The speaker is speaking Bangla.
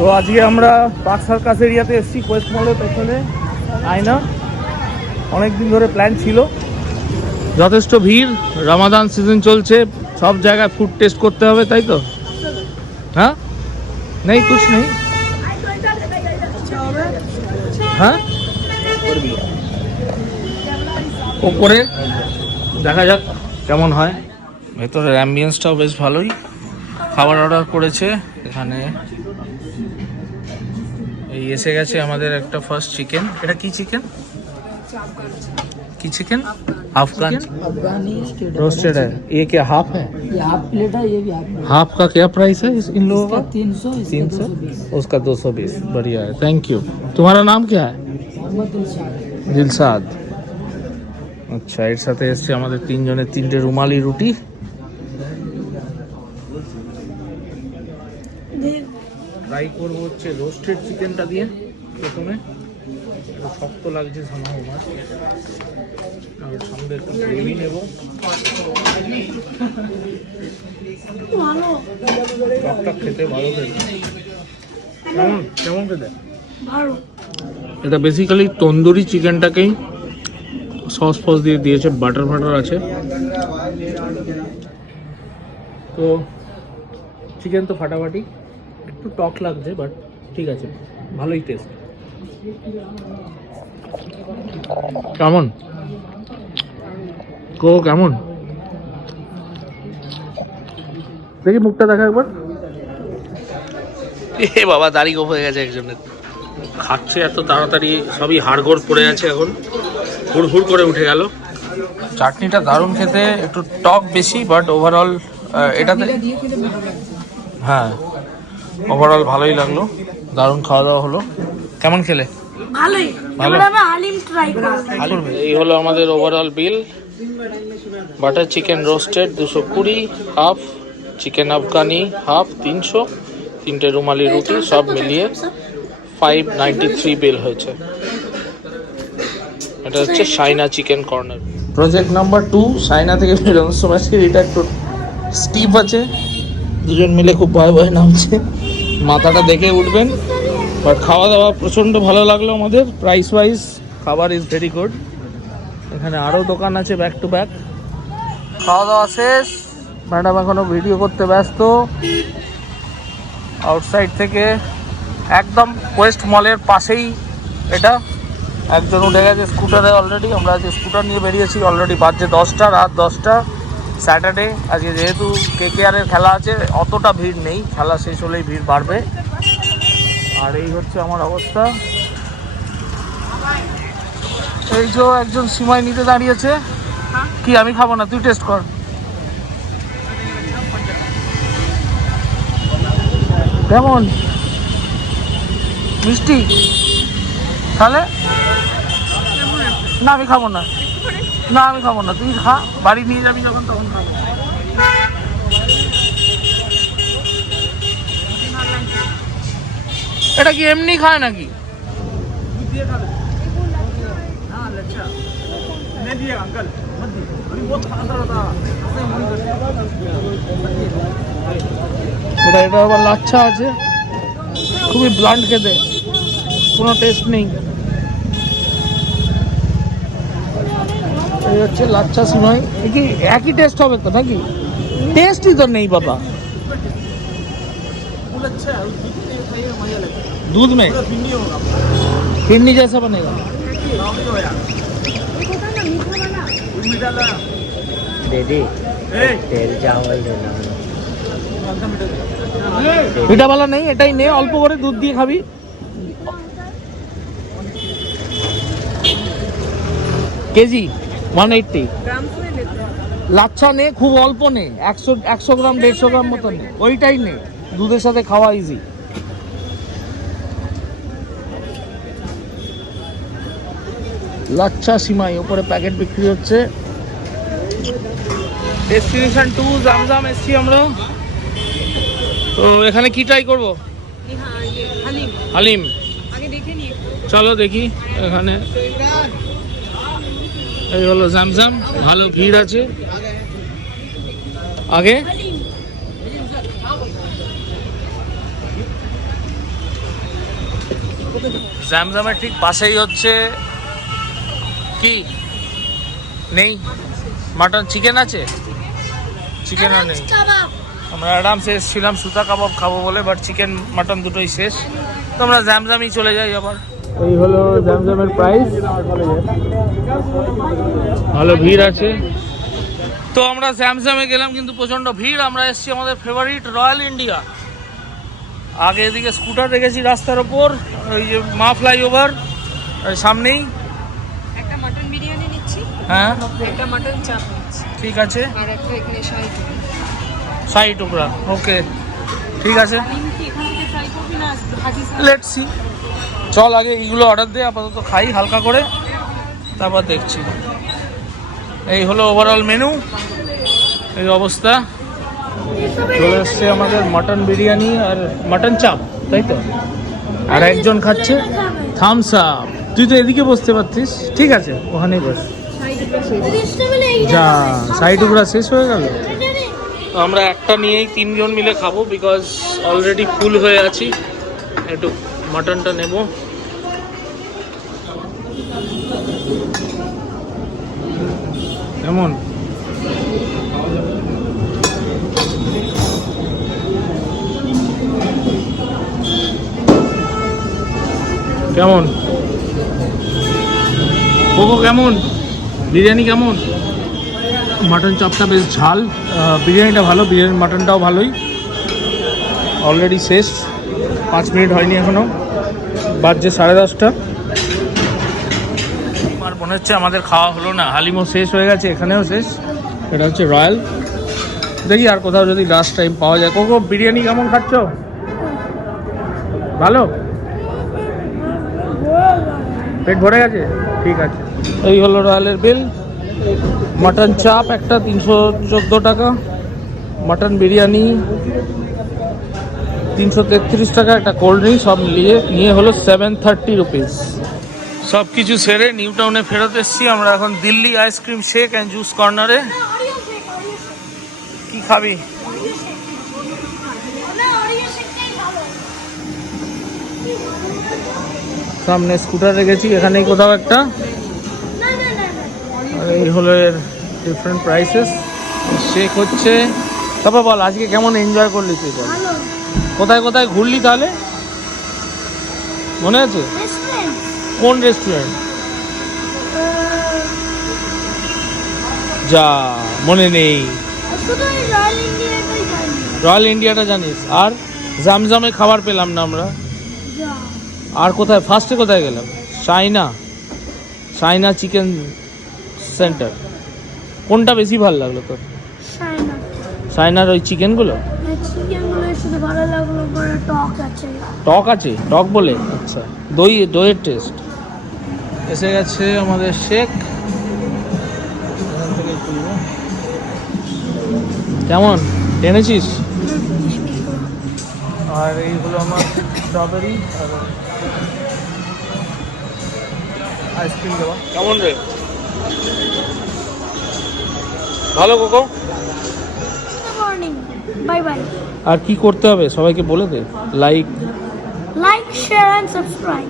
তো আজকে আমরা পার্ক সার্কাস এরিয়াতে এসেছি, কোয়েস্ট মলের পেছনে আয়না। অনেক দিন ধরে প্ল্যান ছিল, যথেষ্ট ভিড়, রমাদান সিজন চলছে, সব জায়গায় ফুড টেস্ট করতে হবে, তাই তো? হ্যাঁ, নেই কুছ নেই। হ্যাঁ, ওপরে দেখা যাক কেমন হয়। ভেতরের অ্যাম্বিয়েন্সটাও বেশ ভালোই। খাবার অর্ডার করেছে এখানে, এই এসে গেছে আমাদের একটা ফার্স্ট চিকেন। এটা কি চিকেন? কি चिकन? अफगान रोस्टेड है। ये क्या हाफ है? ये हाफ प्लेट है, ये भी हाफ प्लेट। हाफ का क्या प्राइस है इन लोगों का? 300, 300, उसका 220। बढ़िया है, थैंक यू। तुम्हारा नाम क्या है? दिलशाद। अच्छा, এর সাথে এসছে আমাদের তিনজনের তিনটে রুমালি রুটি। ট্রাই করবো হচ্ছে রোস্টেড চিকেনটা দিয়ে। প্রথমে শক্ত লাগছে সামান্য মাছ, আর সঙ্গে একটু গ্রেভি নেব। টকটক খেতে ভালো খেতে। কেমন খেতে? এটা বেসিক্যালি তন্দুরি চিকেনটাকেই সস ফস দিয়ে দিয়েছে, বাটার ফাটার আছে। তো চিকেন তো ফাটাফাটি, একটু টক লাগছে বাট ঠিক আছে, ভালোই টেস্ট। কেমন কো? কেমন দেখি মুখটা দেখা একবার। এ বাবা, দাড়ি গোপ হয়ে গেছে একজনের। খাচ্ছে এত তাড়াতাড়ি, সবই হাড়গোড় পড়ে আছে, এখন হুড় করে উঠে গেল। চাটনিটা দারুণ খেতে, একটু টক বেশি বাট ওভারঅল এটাতে হ্যাঁ ওভারঅল ভালোই লাগলো। দারুণ খাওয়া দাওয়া হলো। কেমন খেলে? ভালোই। ভালো। এবার আমি হালিম ট্রাই করব। এই হলো আমাদের overall bill. Butter chicken roasted 220, half chicken Afghani half 300, তিনটে রুমালি রুটি, সব মিলিয়ে 593 বিল হয়েছে। এটা হচ্ছে Saina chicken corner. Project number 2 Saina থেকে বেরোনোর সময় সিঁড়িটা একটু স্টিপ আছে, দুজন মিলে খুব ভয়ে ভয়ে নামছে, মাথাটা দেখে উঠবেন। বাট খাওয়া দাওয়া প্রচণ্ড ভালো লাগলো আমাদের। প্রাইস ওয়াইজ খাবার ইজ ভেরি গুড। এখানে আরও দোকান আছে ব্যাক টু ব্যাক। খাওয়া দাওয়া শেষ, ম্যাডাম এখনও ভিডিও করতে ব্যস্ত। আউটসাইড থেকে একদম কোয়েস্ট মলের পাশেই এটা। একজন উঠে গেছে স্কুটারে অলরেডি। আমরা আজকে স্কুটার নিয়ে বেরিয়েছি, অলরেডি বাজছে 10টা, রাত 10টা। স্যাটারডে আজকে, যেহেতু কেকেআরের খেলা আছে, অতটা ভিড় নেই, খেলা শেষ হলেই ভিড় বাড়বে। আর এই হচ্ছে আমার অবস্থা। এই যে একজন সিমাই নিতে দাঁড়িয়েছে। কি আমি খাবো না, তুই টেস্ট কর। কেমন মিষ্টি? তাহলে না আমি খাবো না, না আমি খাবো না, তুই খা, বাড়ি নিয়ে যাবি যখন তখন খাবো। এটা কি এমনি খায় নাকি? এটা আবার লাচ্ছা আছে, খুবই ব্লান্ট খেতে, কোনো টেস্ট নেই। এই হচ্ছে লাচ্ছা সিমাই। কি একই টেস্ট হবে তো নাকি? টেস্টই তো নেই বাবা। दूध में फिरनी जैसा बनेगा। दीदी तेल चावल देना। মিঠা वाला नहीं, এটাই নে, অল্প করে দুধ দিয়ে খাবি। কেজি 180 লাচ্ছা নে, খুব অল্প নে, 100 গ্রাম 150 গ্রাম মতো নে, ওইটাই নে, দুধের সাথে খাওয়া ইজি। লাচ্ছা সিমাই ওপরে প্যাকেট বিক্রি হচ্ছে। ডেস্টিনেশন 2 জামজাম এসছি আমরা। তো এখানে কি ট্রাই করবো? হালিম চলো দেখি। এখানে এই হলো জামজাম, ভালো ভিড় আছে। আগে জ্যামজ্যামের ঠিক পাশেই হচ্ছে কি নেই মাটন চিকেন আছে, চিকেনও নেই। আমরা আরামসে এসেছিলাম সুতা কাবাব খাবো বলে, বাট চিকেন মাটন দুটোই শেষ, তো আমরা জ্যামজ্যামই চলে যাই আবার। এই হলো জ্যামজ্যামের প্রাইস, ভালো ভিড় আছে। তো আমরা জ্যামজ্যামে গেলাম কিন্তু প্রচণ্ড ভিড়। আমরা এসেছি আমাদের ফেভারিট রয়্যাল ইন্ডিয়া। আগে এদিকে স্কুটার রেখেছি রাস্তার ওপর, ওই যে মা ফ্লাইওভার সামনেই। একটা মাটন বিরিয়ানি নিচ্ছি, হ্যাঁ একটা মাটন চাপ নিচ্ছি, ঠিক আছে, আর একটা এখানে শাহী টুকরা। ওকে ঠিক আছে, কি এখান থেকে ট্রাই করবি না ভাজি? Let's see. চল আগে এইগুলো অর্ডার দে, আপাতত খাই হালকা করে, তারপর দেখছি। এই হলো ওভারঅল মেনু, এই অবস্থা। চলে এসছে আমাদের মাটন বিরিয়ানি আর মাটন চাপ, তাই তো। আর একজন খাচ্ছে থামস আপ। তুই তো এদিকে বসতে পারতিস, ঠিক আছে ওখানেই বস। যা শাহী টুকরা শেষ হয়ে গেল। আমরা একটা নিয়েই তিনজন মিলে খাবো, বিকজ অলরেডি ফুল হয়ে আছি। একটু মাটনটা নেব। কেমন কেমন কোকো, কেমন বিরিয়ানি, কেমন? মাটন চপটা বেশ ঝাল, বিরিয়ানিটা ভালো, বিরিয়ানি মাটনটাও ভালোই। অলরেডি শেষ, 5 মিনিট হয়নি এখনও, বাজছে 10:30। আমার মনে হচ্ছে আমাদের খাওয়া হলো না, হালিমও শেষ হয়ে গেছে, এখানেও শেষ। এটা হচ্ছে রয়্যাল। দেখি আর কোথাও যদি লাস্ট টাইম পাওয়া যায়। কোকো বিরিয়ানি কেমন খাচ্ছ? ভালো, পেট ভরে গেছে, ঠিক আছে। এই হলো রয়্যালের বিল। মাটন চাপ একটা 314 টাকা, মাটন বিরিয়ানি 333 টাকা, একটা কোল্ড ড্রিঙ্ক, সব নিয়ে হলো 730 রুপিস। সব কিছু সেরে নিউ টাউনে ফেরত এসেছি আমরা এখন Delhi ice cream shake and juice কর্নারে। কি খাবি? সামনে স্কুটার রেখেছি, এখানেই কোথাও একটা। এই হলো এর ডিফারেন্ট প্রাইসেস। শেক হচ্ছে। তারপর বল আজকে কেমন এনজয় করলি তুই? বল কোথায় কোথায় ঘুরলি তাহলে, মনে আছে? কোন রেস্টুরেন্ট? যা মনে নেই। রয়্যাল ইন্ডিয়াটা জানিস, আর জামজামে খাবার পেলাম না আমরা। আর কোথায় ফার্স্টে কোথায় গেলাম? চাইনা চিকেন সেন্টার। কোনটা বেশি ভালো লাগলো তোর? চাইনার ওই চিকেনগুলো ভালো লাগলো, টক আছে। টক আছে, টক বলে? আচ্ছা, দইয়ের টেস্ট। এসে গেছে আমাদের শেক। কেমন টেনেছিস? আর এই হলো আমার স্ট্রবেরি আর আইসক্রিম দেওয়া। কেমন রে? ভালো কোকো। Bye bye. আর কি করতে হবে সবাইকে বলে দে? Like, share and subscribe.